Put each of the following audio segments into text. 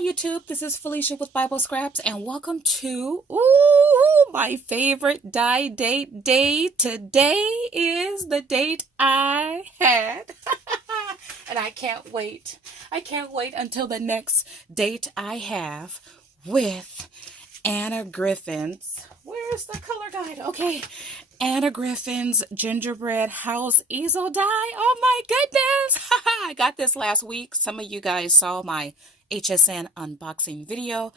Hi YouTube, this is Felicia with Bible Scraps and welcome to my favorite die date day. Today is the date I had. And I can't wait. I can't wait until the next date I have with Anna Griffin's. Where's the color guide? Okay. Anna Griffin's gingerbread house easel die. Oh my goodness. I got this last week. Some of you guys saw my HSN unboxing video.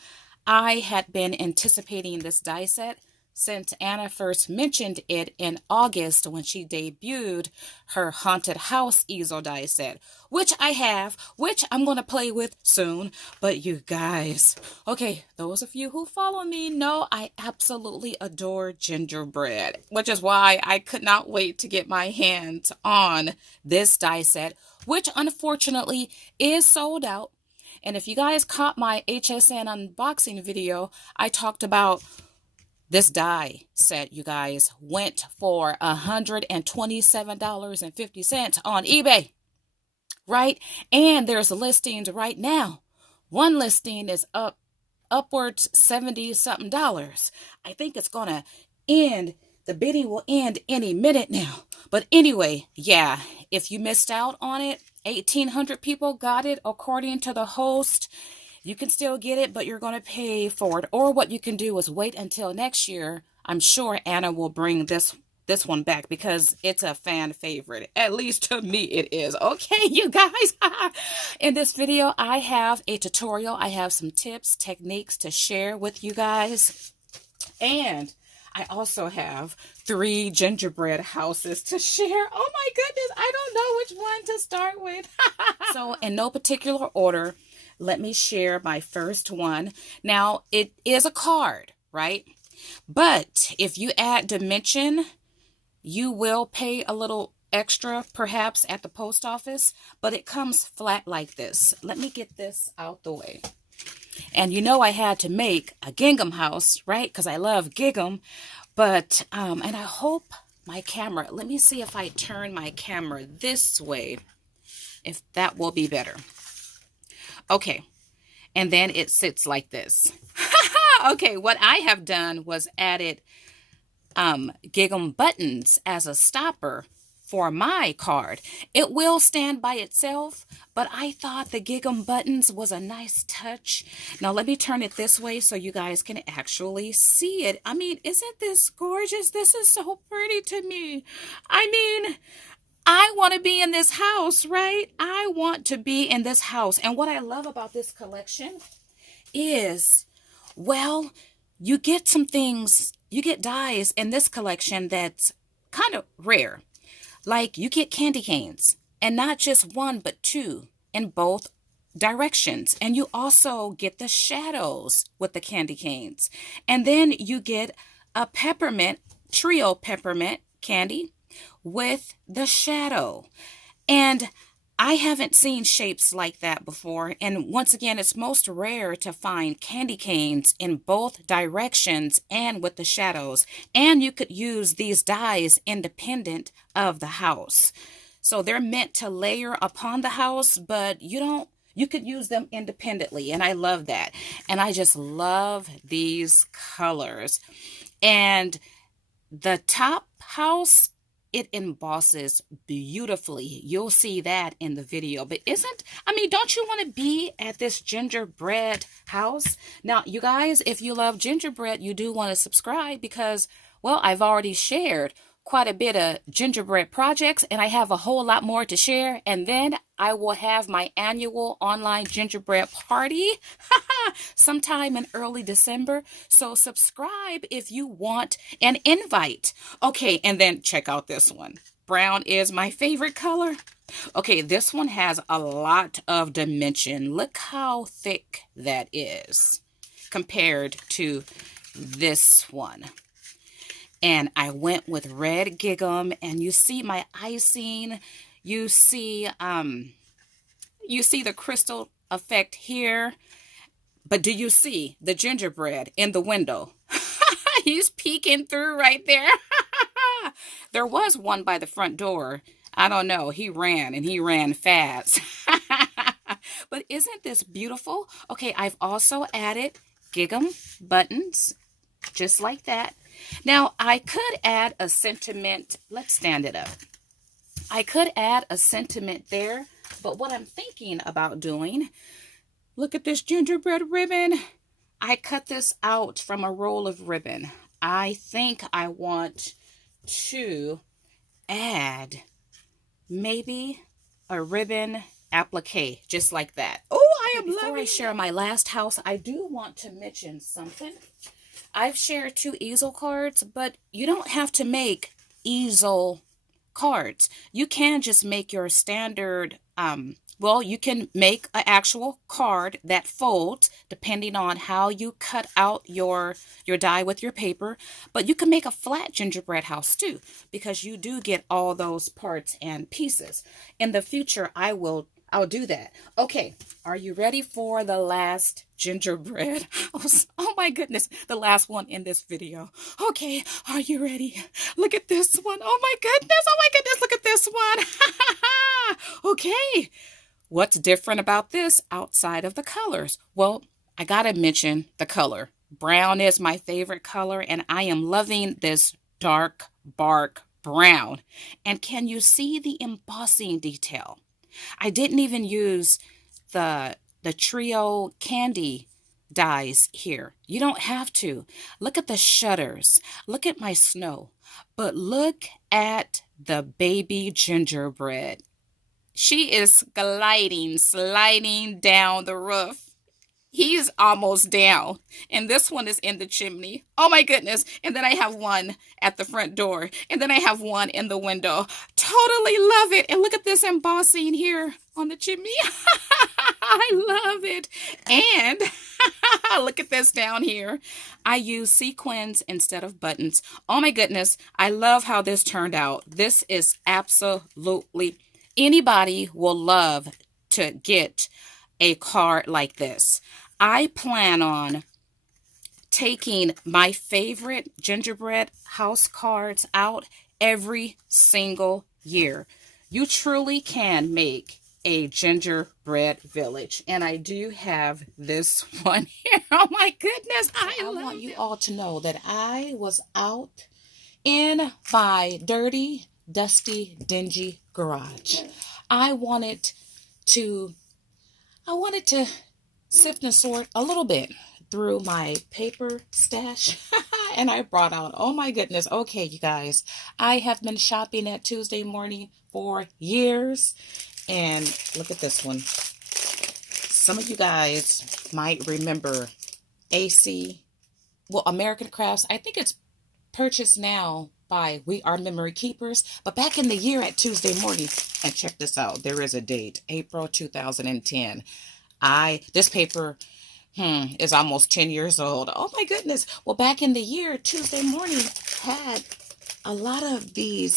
I had been anticipating this die set since Anna first mentioned it in August when she debuted her haunted house easel die set, which I have, which I'm going to play with soon. But you guys, okay, those of you who follow me know I absolutely adore gingerbread, which is why I could not wait to get my hands on this die set, which unfortunately is sold out. And if you guys caught my HSN unboxing video, I talked about this die set, you guys, went for $127.50 on eBay, right? And there's listings right now. One listing is upwards 70 something dollars. I think it's going to end. The bidding will end any minute now. But anyway, yeah, if you missed out on it, 1,800 people got it according to the host. You can still get it, but you're going to pay for it. Or what you can do is wait until next year. I'm sure Anna will bring this one back because it's a fan favorite. At least to me it is. Okay, you guys. In this video, I have a tutorial. I have some tips, techniques to share with you guys. And I also have 3 gingerbread houses to share. Oh my goodness, I don't know which one to start with. So in no particular order, let me share my first one. Now, it is a card, right? But if you add dimension, you will pay a little extra, perhaps, at the post office. But it comes flat like this. Let me get this out the way. And you know I had to make a gingham house, right? Because I love gingham. But, and I hope my camera, let me see if I turn my camera this way, if that will be better. Okay, and then it sits like this. Okay, what I have done was added gingham buttons as a stopper for my card. It will stand by itself, but I thought the gingham buttons was a nice touch. Now let me turn it this way so you guys can actually see it. I mean, isn't this gorgeous? This is so pretty to me. I mean, I want to be in this house, right? I want to be in this house. And what I love about this collection is, well, you get some things, you get dies in this collection that's kind of rare. Like you get candy canes, and not just one, but 2 in both directions. And you also get the shadows with the candy canes. And then you get a peppermint, trio peppermint candy with the shadow. And I haven't seen shapes like that before. And once again, it's most rare to find candy canes in both directions and with the shadows. And you could use these dies independent of the house. So they're meant to layer upon the house, but you could use them independently. And I love that. And I just love these colors. And the top house, it embosses beautifully. You'll see that in the video. But don't you want to be at this gingerbread house? Now, you guys, if you love gingerbread, you do want to subscribe because, well, I've already shared quite a bit of gingerbread projects, and I have a whole lot more to share. And then I will have my annual online gingerbread party sometime in early December. So subscribe if you want an invite. Okay, and then check out this one. Brown is my favorite color. Okay, this one has a lot of dimension. Look how thick that is compared to this one. And I went with red gingham, and you see my icing. You see the crystal effect here. But do you see the gingerbread in the window? He's peeking through right there. There was one by the front door. I don't know. He ran, and he ran fast. But isn't this beautiful? Okay, I've also added gig'em buttons, just like that. Now, I could add a sentiment. Let's stand it up. I could add a sentiment there, but what I'm thinking about doing, look at this gingerbread ribbon. I cut this out from a roll of ribbon. I think I want to add maybe a ribbon applique, just like that. Oh, I am loving it. Before I share my last house, I do want to mention something. I've shared 2 easel cards, but you don't have to make easel cards. You can just make your standard, well, you can make an actual card that folds depending on how you cut out your die with your paper. But you can make a flat gingerbread house too, because you do get all those parts and pieces. In the future, I'll do that. Okay, are you ready for the last gingerbread house? Oh my goodness, the last one in this video. Okay, are you ready? Look at this one. Oh my goodness, look at this one. Okay, what's different about this outside of the colors? Well, I gotta mention the color. Brown is my favorite color, and I am loving this dark bark brown. And can you see the embossing detail? I didn't even use the trio candy dies here. You don't have to. Look at the shutters. Look at my snow. But look at the baby gingerbread. She is sliding down the roof. He's almost down. And this one is in the chimney. Oh my goodness. And then I have one at the front door. And then I have one in the window. Totally love it. And look at this embossing here on the chimney. I love it. And look at this down here. I use sequins instead of buttons. Oh my goodness. I love how this turned out. This is absolutely, anybody will love to get a card like this. I plan on taking my favorite gingerbread house cards out every single year. You truly can make a gingerbread village. And I do have this one here. Oh my goodness. I want you all to know that I was out in my dirty, dusty, dingy garage. I wanted to sift and sort a little bit through my paper stash. And I brought out, oh my goodness, okay, you guys, I have been shopping at Tuesday morning for years. And look at this one. Some of you guys might remember American Crafts. I think it's purchased now by We Are Memory Keepers. But back in the year at Tuesday morning, and check this out, there is a date, April 2010. This paper is almost 10 years old. Oh my goodness. Well, back in the year, Tuesday morning had a lot of these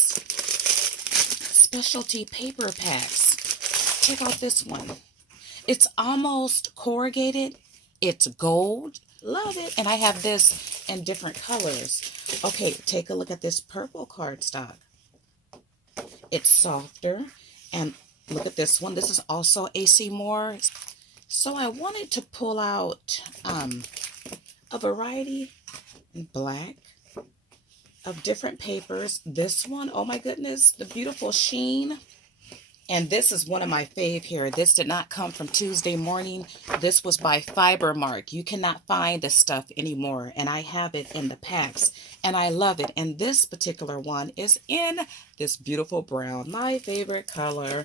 specialty paper packs. Check out this one. It's almost corrugated. It's gold. Love it. And I have this in different colors. Okay, take a look at this purple cardstock. It's softer. And look at this one. This is also AC Moore. So I wanted to pull out a variety in black of different papers. This one, oh my goodness, the beautiful sheen. And this is one of my fave here. This did not come from Tuesday morning. This was by Fibermark. You cannot find this stuff anymore. And I have it in the packs. And I love it. And this particular one is in this beautiful brown. My favorite color.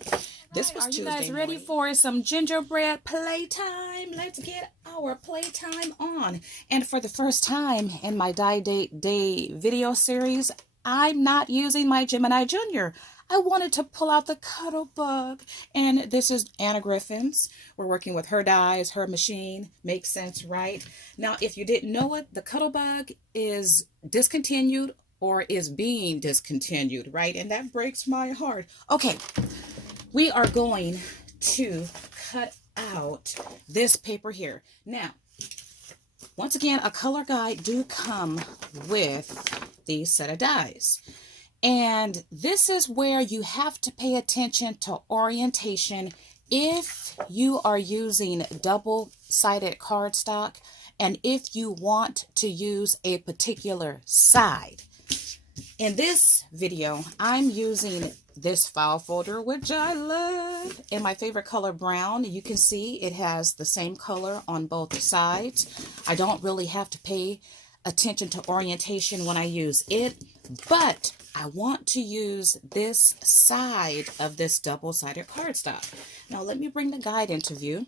This was Tuesday morning. Are you guys ready for some gingerbread playtime? Let's get our playtime on. And for the first time in my Die Date Day video series, I'm not using my Gemini Junior. I wanted to pull out the Cuddle Bug. And this is Anna Griffin's. We're working with her dies, her machine. Makes sense, right? Now, if you didn't know it, the Cuddle Bug is discontinued or is being discontinued, right? And that breaks my heart. Okay, we are going to cut out this paper here. Now, once again, a color guide do come with these set of dies. And this is where you have to pay attention to orientation if you are using double-sided cardstock and if you want to use a particular side. In this video, I'm using this file folder, which I love, in my favorite color, brown. You can see it has the same color on both sides. I don't really have to pay attention to orientation when I use it, but I want to use this side of this double-sided cardstock. Now let me bring the guide into view.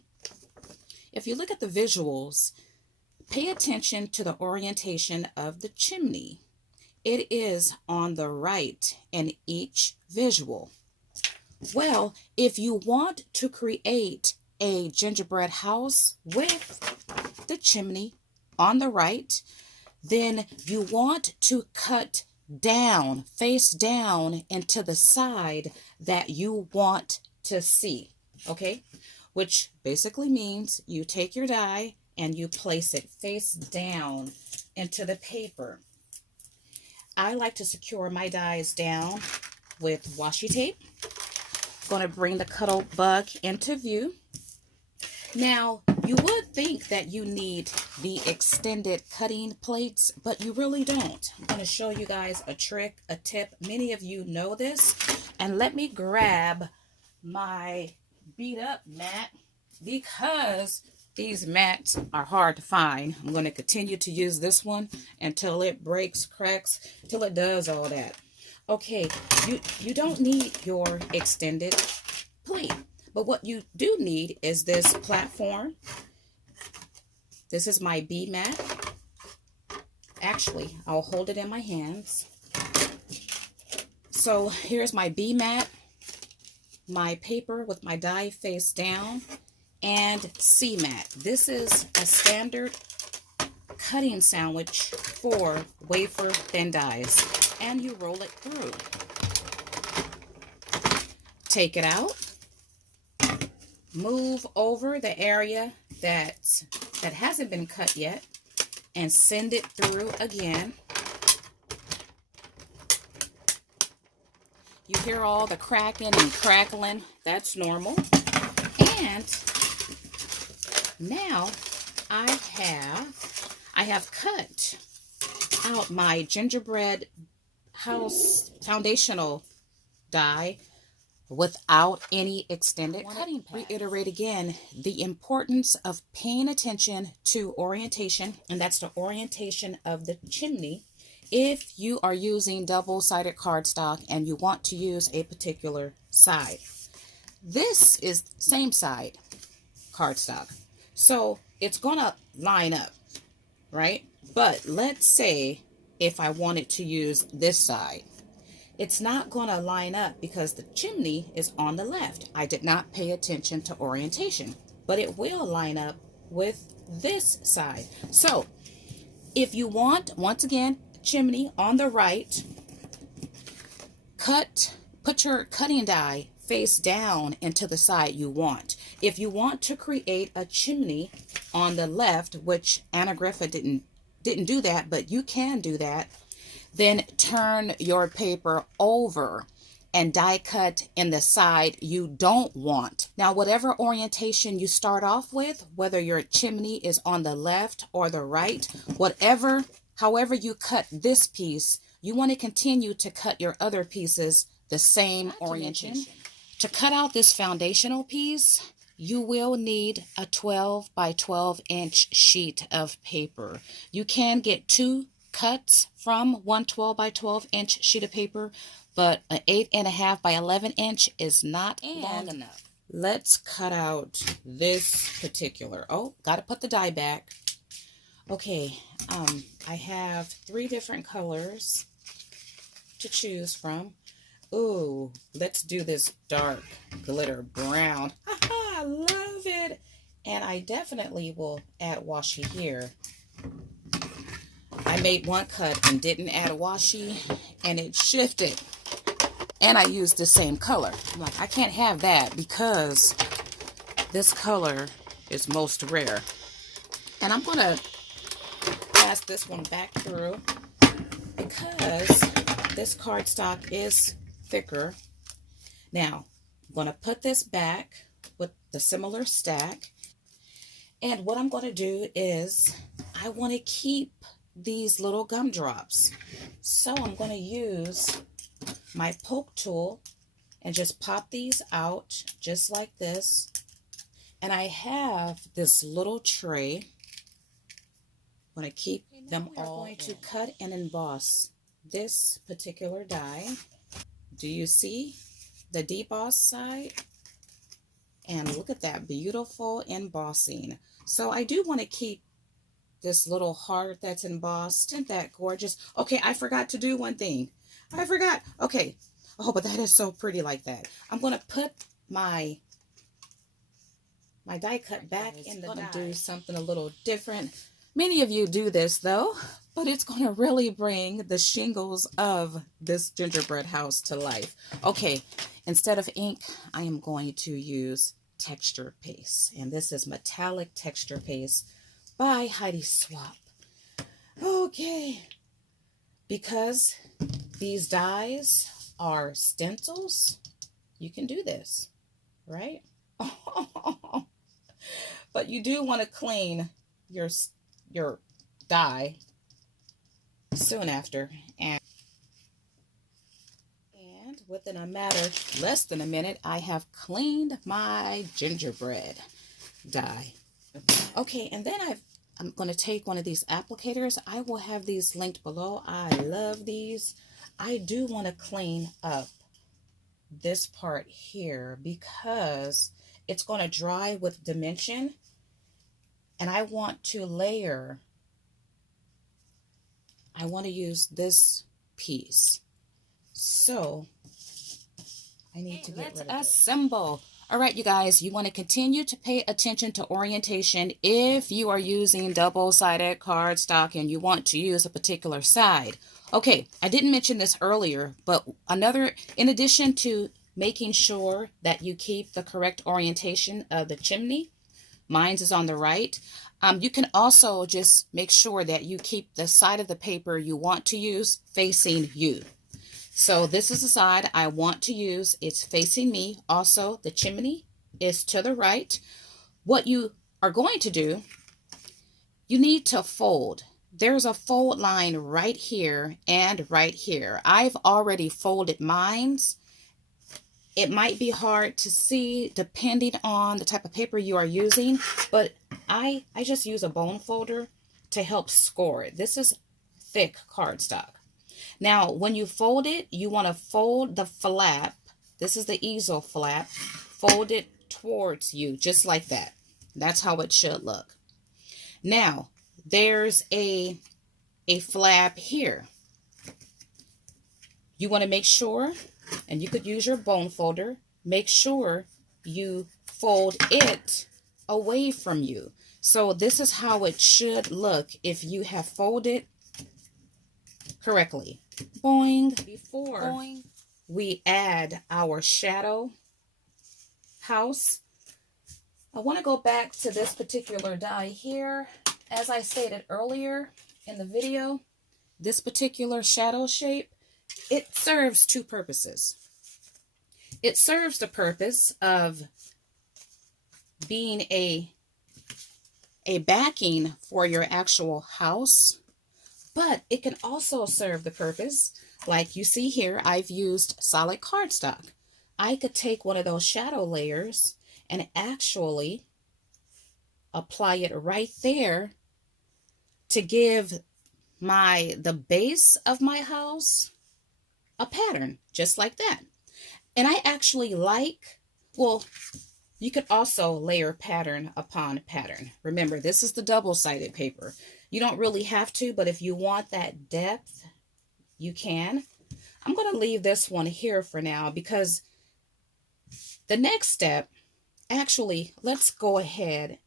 If you look at the visuals, pay attention to the orientation of the chimney. It is on the right in each visual. Well, if you want to create a gingerbread house with the chimney on the right, then you want to cut down, face down into the side that you want to see, okay? Which basically means you take your die and you place it face down into the paper. I like to secure my dies down with washi tape. I'm going to bring the cuddle bug into view. Now, you would think that you need the extended cutting plates, but you really don't. I'm going to show you guys a trick, a tip. Many of you know this. And let me grab my beat up mat because these mats are hard to find. I'm going to continue to use this one until it breaks, cracks, till it does all that. Okay, you don't need your extended plate, but what you do need is this platform. This is my B mat. Actually, I'll hold it in my hands. So here's my B mat, my paper with my die face down, and C mat. This is a standard cutting sandwich for wafer thin dies, and you roll it through. Take it out, move over the area that hasn't been cut yet, and send it through again. You hear all the cracking and crackling. That's normal. And now I have cut out my gingerbread house foundational die without any extended cutting pad. Reiterate again the importance of paying attention to orientation, and that's the orientation of the chimney. If you are using double-sided cardstock and you want to use a particular side, this is same side cardstock, so it's gonna line up, right? But let's say if I wanted to use this side, it's not gonna line up because the chimney is on the left. I did not pay attention to orientation, but it will line up with this side. So if you want, once again, chimney on the right, put your cutting die face down into the side you want. If you want to create a chimney on the left, which Anna Griffin didn't do that, but you can do that, then turn your paper over and die cut in the side you don't want. Now, whatever orientation you start off with, whether your chimney is on the left or the right, however you cut this piece, you want to continue to cut your other pieces the same orientation. To cut out this foundational piece, you will need a 12 by 12 inch sheet of paper. You can get 2 cuts from one 12 by 12 inch sheet of paper, but an 8.5 by 11 inch is not long enough. Let's cut out this particular, got to put the die back. Okay, I have 3 different colors to choose from. Ooh, let's do this dark glitter brown. I love it. And I definitely will add washi here. I made one cut and didn't add washi, and it shifted. And I used the same color. I'm like, I can't have that because this color is most rare. And I'm going to pass this one back through because this cardstock is thicker. Now, I'm going to put this back with the similar stack. And what I'm going to do is I want to keep these little gumdrops. So I'm going to use my poke tool and just pop these out just like this. And I have this little tray. I'm going to keep them all. I'm going to cut and emboss this particular die. Do you see the deboss side? And look at that beautiful embossing. So I do want to keep this little heart that's embossed. Isn't that gorgeous? Okay, I forgot to do one thing. I forgot. Okay. Oh, but that is so pretty like that. I'm going to put my die cut back in the die. I'm going to do something a little different. Many of you do this though, but it's going to really bring the shingles of this gingerbread house to life. Okay, instead of ink, I am going to use texture paste. And this is metallic texture paste by Heidi Swap. Okay, because these dies are stencils, you can do this, right? But you do want to clean your die soon after, and within a matter less than a minute I have cleaned my gingerbread die. Okay, and then I'm going to take one of these applicators. I will have these linked below. I love these. I do want to clean up this part here because it's going to dry with dimension, and I want to layer. I want to use this piece. So I need to get rid of it. Let's assemble. All right, you guys, you want to continue to pay attention to orientation if you are using double-sided cardstock and you want to use a particular side. Okay, I didn't mention this earlier, but in addition to making sure that you keep the correct orientation of the chimney, mine is on the right, you can also just make sure that you keep the side of the paper you want to use facing you. So this is the side I want to use. It's facing me. Also, the chimney is to the right. What you are going to do, you need to fold. There's a fold line right here and right here. I've already folded mine. It might be hard to see depending on the type of paper you are using, but I just use a bone folder to help score it. This is thick cardstock. Now, when you fold it, you want to fold the flap. This is the easel flap. Fold it towards you, just like that. That's how it should look. Now, there's a flap here. You want to make sure, and you could use your bone folder, make sure you fold it away from you. So this is how it should look if you have folded correctly. Boing. Before we add our shadow house, I want to go back to this particular die here. As I stated earlier in the video, this particular shadow shape, it serves two purposes. It serves the purpose of being a backing for your actual house, but it can also serve the purpose, like you see here, I've used solid cardstock. I could take one of those shadow layers and actually apply it right there to give the base of my house a pattern, just like that. And I actually well, you could also layer pattern upon pattern. Remember, this is the double-sided paper. You don't really have to, but if you want that depth, you can. I'm going to leave this one here for now because the next step, actually, let's go ahead.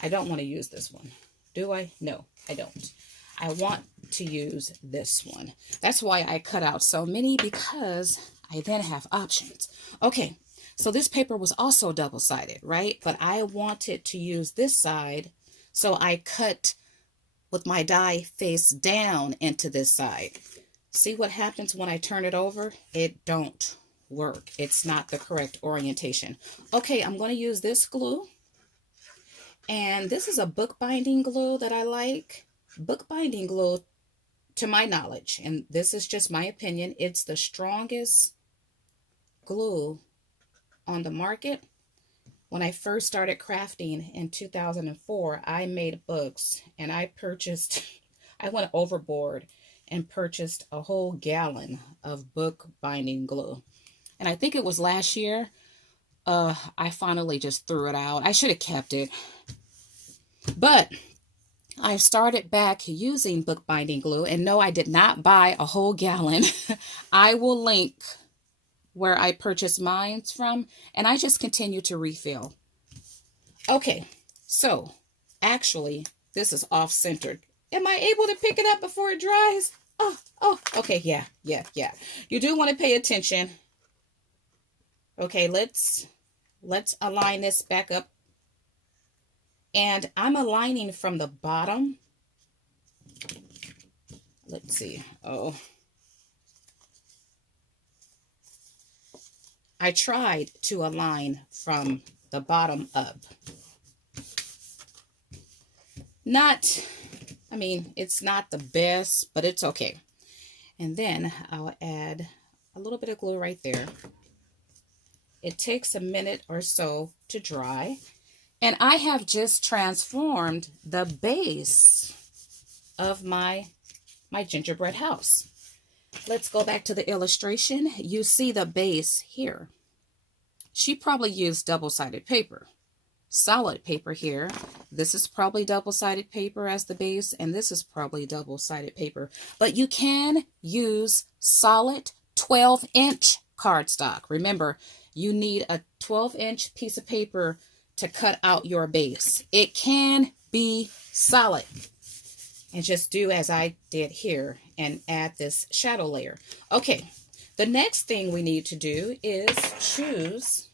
I don't want to use this one. Do I? No, I don't. I want to use this one. That's why I cut out so many, because I then have options. Okay, so this paper was also double-sided, right? But I wanted to use this side, so I cut with my die face down into this side. See what happens when I turn it over? It don't work. It's not the correct orientation. Okay, I'm going to use this glue. And this is a bookbinding glue that I like. Bookbinding glue, to my knowledge, and this is just my opinion, it's the strongest glue on the market. When I first started crafting in 2004, I made books and I went overboard and purchased a whole gallon of bookbinding glue. And I think it was last year, I finally just threw it out. I should have kept it. But I started back using bookbinding glue, and no, I did not buy a whole gallon. I will link where I purchased mine from, and I just continue to refill. Okay, so actually, this is off-centered. Am I able to pick it up before it dries? Oh, okay, yeah. You do want to pay attention. Okay, let's align this back up. And I'm aligning from the bottom. Let's see. Oh. I tried to align from the bottom up. It's not the best, but it's okay. And then I'll add a little bit of glue right there. It takes a minute or so to dry. And I have just transformed the base of my gingerbread house. Let's go back to the illustration. You see the base here. She probably used double-sided paper. Solid paper here. This is probably double-sided paper as the base, and this is probably double-sided paper. But you can use solid 12-inch cardstock. Remember, you need a 12-inch piece of paper to cut out your base. It can be solid. And just do as I did here and add this shadow layer. Okay, the next thing we need to do is choose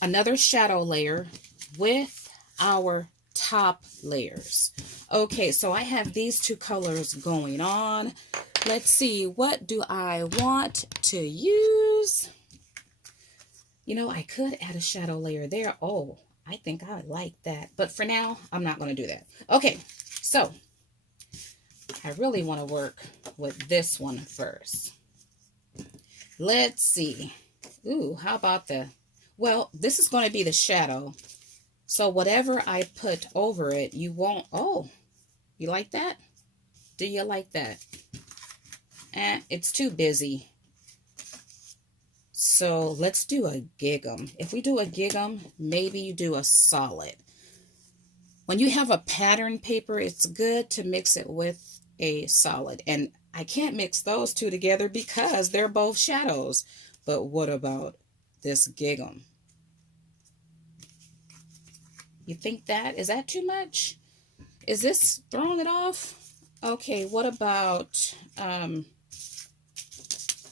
another shadow layer with our top layers. Okay, so I have these two colors going on. Let's see, what do I want to use? You know, I could add a shadow layer there. Oh, I think I like that. But for now, I'm not going to do that. Okay, so I really want to work with this one first. Let's see. Ooh, how about well, this is going to be the shadow. So whatever I put over it, you won't, oh, you like that? Do you like that? It's too busy. So let's do a gig'em. If we do a gig'em, maybe you do a solid. When you have a pattern paper, it's good to mix it with a solid. And I can't mix those two together because they're both shadows. But what about this gig'em? You think is that too much? Is this throwing it off? Okay, what about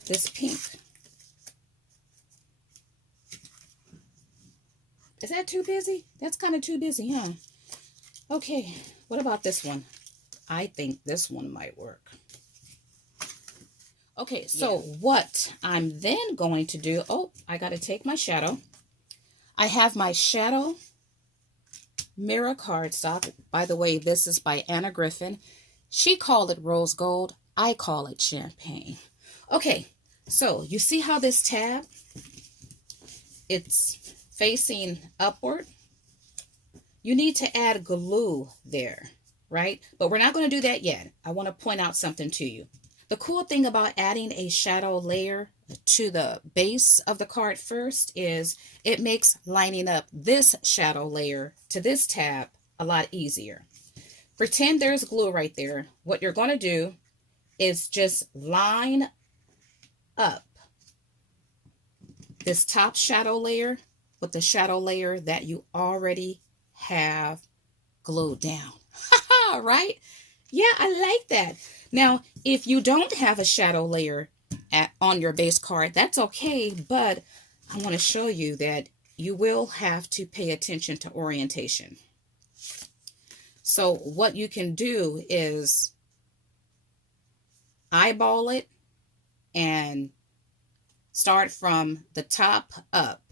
this pink? Is that too busy? That's kind of too busy, huh? Okay, what about this one? I think this one might work. Okay, so what I'm then going to do, oh, I got to take my shadow. I have my shadow mirror cardstock. By the way, this is by Griffin. She called it rose gold. I call it champagne. Okay, so you see how this tab, it's facing upward. You need to add glue there, right? But we're not going to do that yet. I want to point out something to you. The cool thing about adding a shadow layer to the base of the card first is it makes lining up this shadow layer to this tab a lot easier. Pretend there's glue right there. What you're going to do is just line up this top shadow layer with the shadow layer that you already have glued down. Right? Yeah, I like that. Now, if you don't have a shadow layer on your base card, that's okay, but I want to show you that you will have to pay attention to orientation. So what you can do is eyeball it and start from the top up.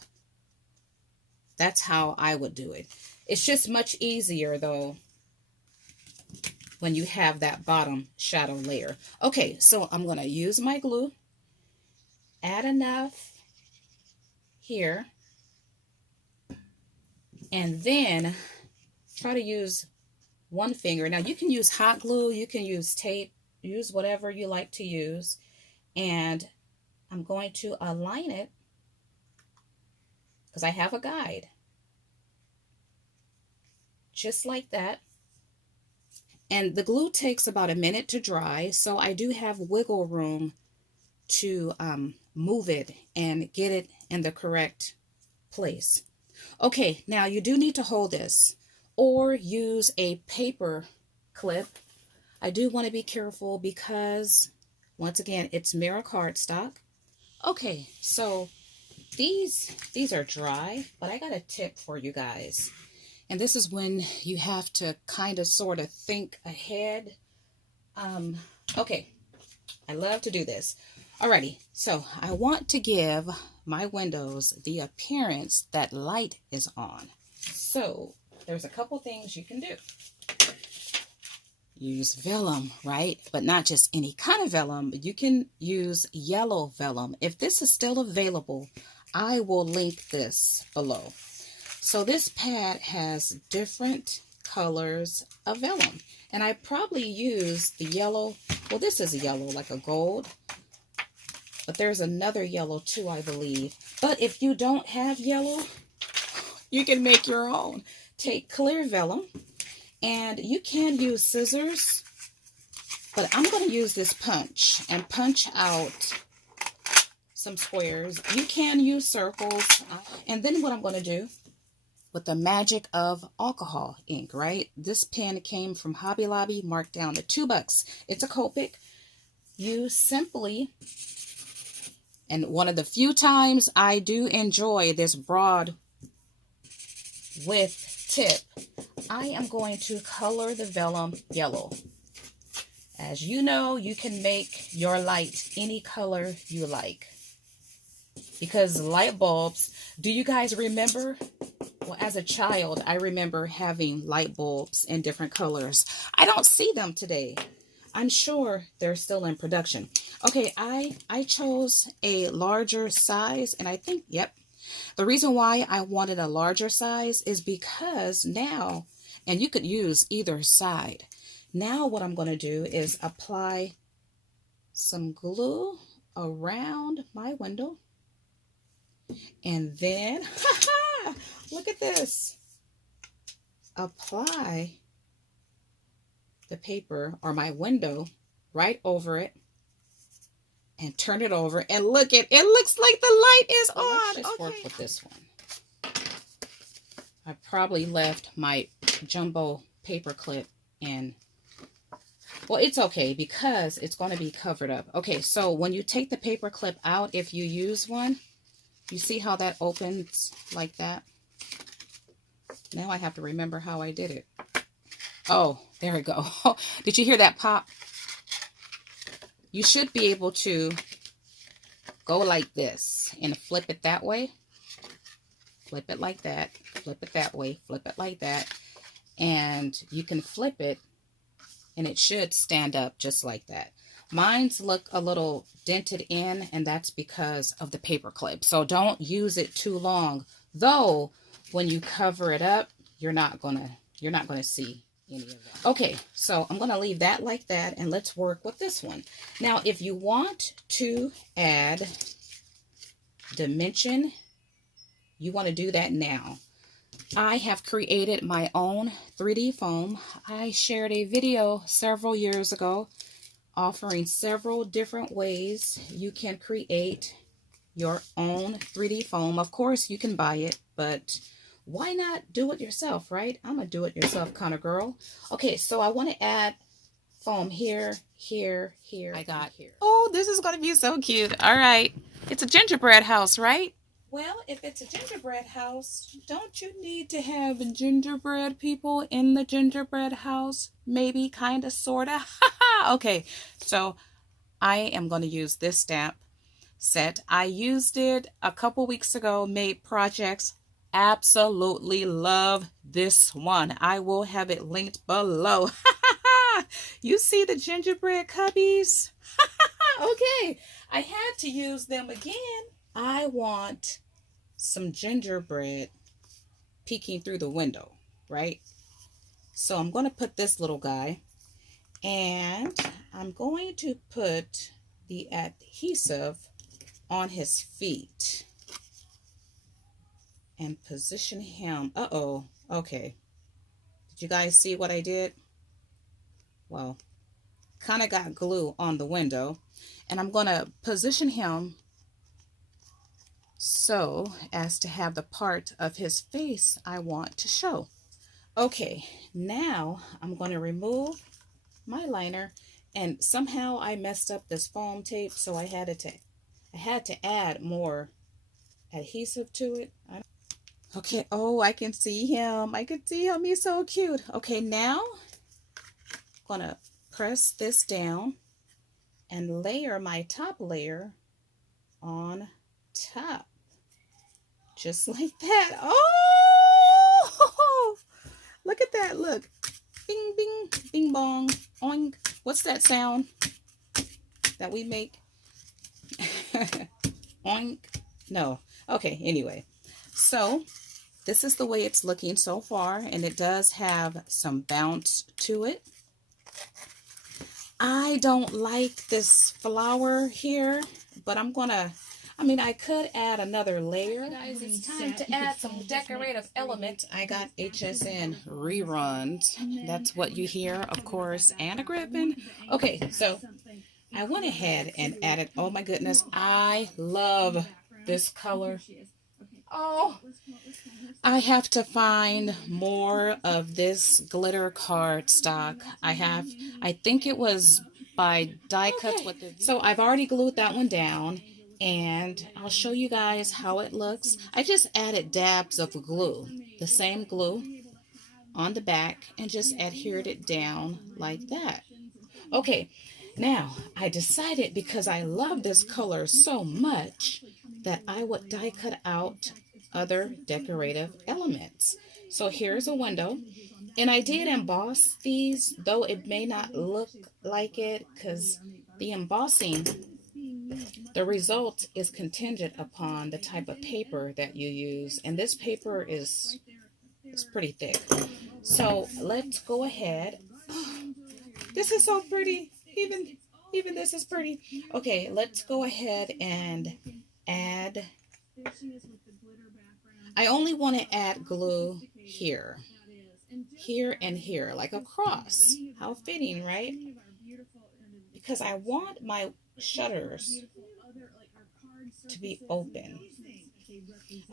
That's how I would do it. It's just much easier though when you have that bottom shadow layer. Okay, so I'm going to use my glue, add enough here, and then try to use one finger. Now you can use hot glue, you can use tape, use whatever you like to use. And I'm going to align it because I have a guide. Just like that. And the glue takes about a minute to dry, so I do have wiggle room to move it and get it in the correct place. Okay, now you do need to hold this or use a paper clip. I do want to be careful because, once again, it's mirror cardstock. Okay, so these are dry, but I got a tip for you guys. And this is when you have to kind of sort of think ahead. Okay, I love to do this. Alrighty, so I want to give my windows the appearance that light is on. So there's a couple things you can do. Use vellum, right? But not just any kind of vellum. You can use yellow vellum. If this is still available, I will link this below. So this pad has different colors of vellum. And I probably use the yellow. Well, this is a yellow, like a gold. But there's another yellow too, I believe. But if you don't have yellow, you can make your own. Take clear vellum. And you can use scissors, but I'm going to use this punch and punch out some squares. You can use circles. And then what I'm going to do with the magic of alcohol ink, right? This pen came from Hobby Lobby, marked down to $2. It's a Copic. You simply, and one of the few times I do enjoy this broad width tip, I am going to color the vellum yellow. As you know, you can make your light any color you like. Because light bulbs, do you guys remember? Well, as a child, I remember having light bulbs in different colors. I don't see them today. I'm sure they're still in production. Okay, I chose a larger size, and I think, yep. The reason why I wanted a larger size is because now, and you could use either side. Now what I'm going to do is apply some glue around my window. And then, look at this. Apply the paper or my window right over it. And turn it over and look at it. Looks like the light is on. Let's just work with this one. I probably left my jumbo paper clip in. Well, it's okay because it's going to be covered up. Okay, so when you take the paper clip out, if you use one, you see how that opens like that? Now I have to remember how I did it. Oh, there we go. Did you hear that pop? You should be able to go like this and flip it that way. Flip it like that. Flip it that way. Flip it like that. And you can flip it and it should stand up just like that. Mine's look a little dented in, and that's because of the paper clip. So don't use it too long. Though when you cover it up, you're not gonna see any of that. Okay, so I'm gonna leave that like that, and let's work with this one. Now, if you want to add dimension, you want to do that now. I have created my own 3D foam. I shared a video several years ago offering several different ways you can create your own 3D foam. Of course, you can buy it, but why not do it yourself, right? I'm a do-it-yourself kind of girl. Okay, so I want to add foam here, here, here. I got here. Oh, this is going to be so cute. All right. It's a gingerbread house, right? Well, if it's a gingerbread house, don't you need to have gingerbread people in the gingerbread house? Maybe, kind of, sort of. Okay, so I am going to use this stamp set. I used it a couple weeks ago, made projects. Absolutely love this one. I will have it linked below. You see the gingerbread cubbies? Okay, I had to use them again. I want some gingerbread peeking through the window, right? So I'm going to put this little guy, and I'm going to put the adhesive on his feet and position him. Uh-oh. Okay. Did you guys see what I did? Well, kind of got glue on the window, and I'm going to position him so as to have the part of his face I want to show. Okay, now I'm going to remove my liner, and somehow I messed up this foam tape, so I had to add more adhesive to it. Okay, oh, I can see him. I can see him. He's so cute. Okay, now I'm going to press this down and layer my top layer on top. Just like that. Oh, look at that. Look. Bing, bing, bing, bong, oink. What's that sound that we make? Oink. No. Okay, anyway. So, this is the way it's looking so far, and it does have some bounce to it. I don't like this flower here, but I could add another layer. Guys, it's time to add some decorative elements. I got HSN reruns. That's what you hear, of course, and a Griffin. Okay, so I went ahead and added, oh my goodness, I love this color. Oh, I have to find more of this glitter cardstock. I think it was by Die Cuts. So I've already glued that one down, and I'll show you guys how it looks. I just added dabs of glue, the same glue on the back, and just adhered it down like that. Okay, now I decided, because I love this color so much, that I would die cut out other decorative elements. So here's a window, and I did emboss these, though it may not look like it, because the embossing, the result is contingent upon the type of paper that you use, and this paper is pretty thick. So let's go ahead. This is so pretty. Even this is pretty. Okay, let's go ahead and add. I only want to add glue here, and here, like a cross. How fitting, right? Because I want my shutters to be open.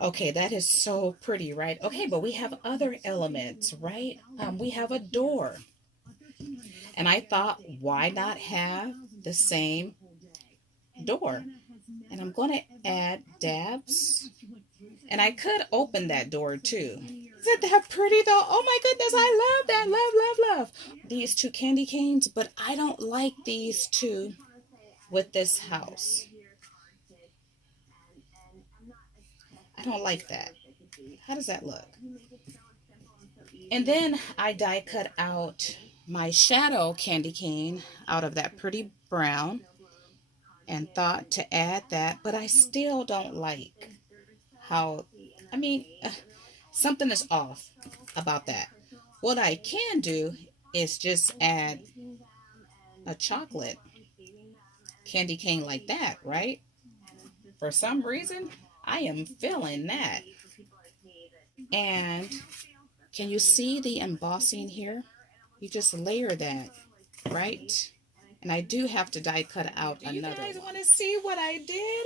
Okay, that is so pretty, right? Okay, but we have other elements, right? We have a door. And I thought, why not have the same door? And I'm going to add dabs. And I could open that door too. Isn't that pretty though? Oh my goodness, I love that. Love these two candy canes, but I don't like these two with this house. I don't like that. How does that look? And then I die cut out my shadow candy cane out of that pretty brown and thought to add that, but I still don't like how, something is off about that. What I can do is just add a chocolate candy cane like that, right? For some reason, I am feeling that. And can you see the embossing here? You just layer that, right? And I do have to die cut out another one. You guys want to see what I did?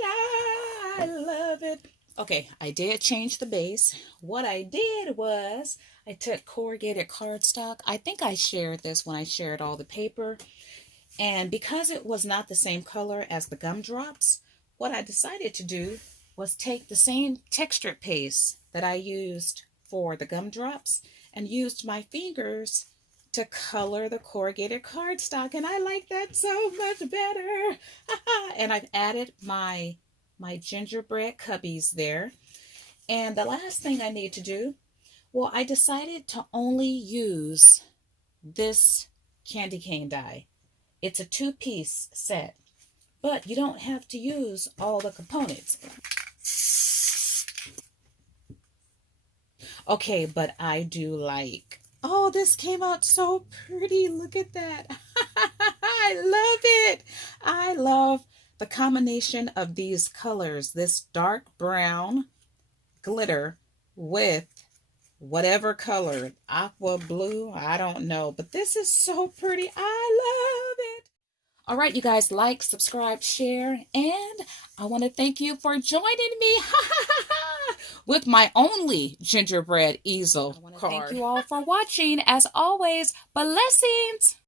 I love it. Okay, I did change the base. What I did was I took corrugated cardstock. I think I shared this when I shared all the paper. And because it was not the same color as the gumdrops, what I decided to do was take the same textured paste that I used for the gumdrops and used my fingers to color the corrugated cardstock, and I like that so much better. And I've added my gingerbread cubbies there. And the last thing I need to do, well, I decided to only use this candy cane die. It's a 2-piece set, but you don't have to use all the components. Okay, but I do like, oh, this came out so pretty. Look at that. I love it. I love the combination of these colors, this dark brown glitter with whatever color, aqua blue, I don't know, but this is so pretty. I love it. All right, you guys, like, subscribe, share, and I want to thank you for joining me with my only gingerbread easel card. Thank you all for watching. As always, blessings.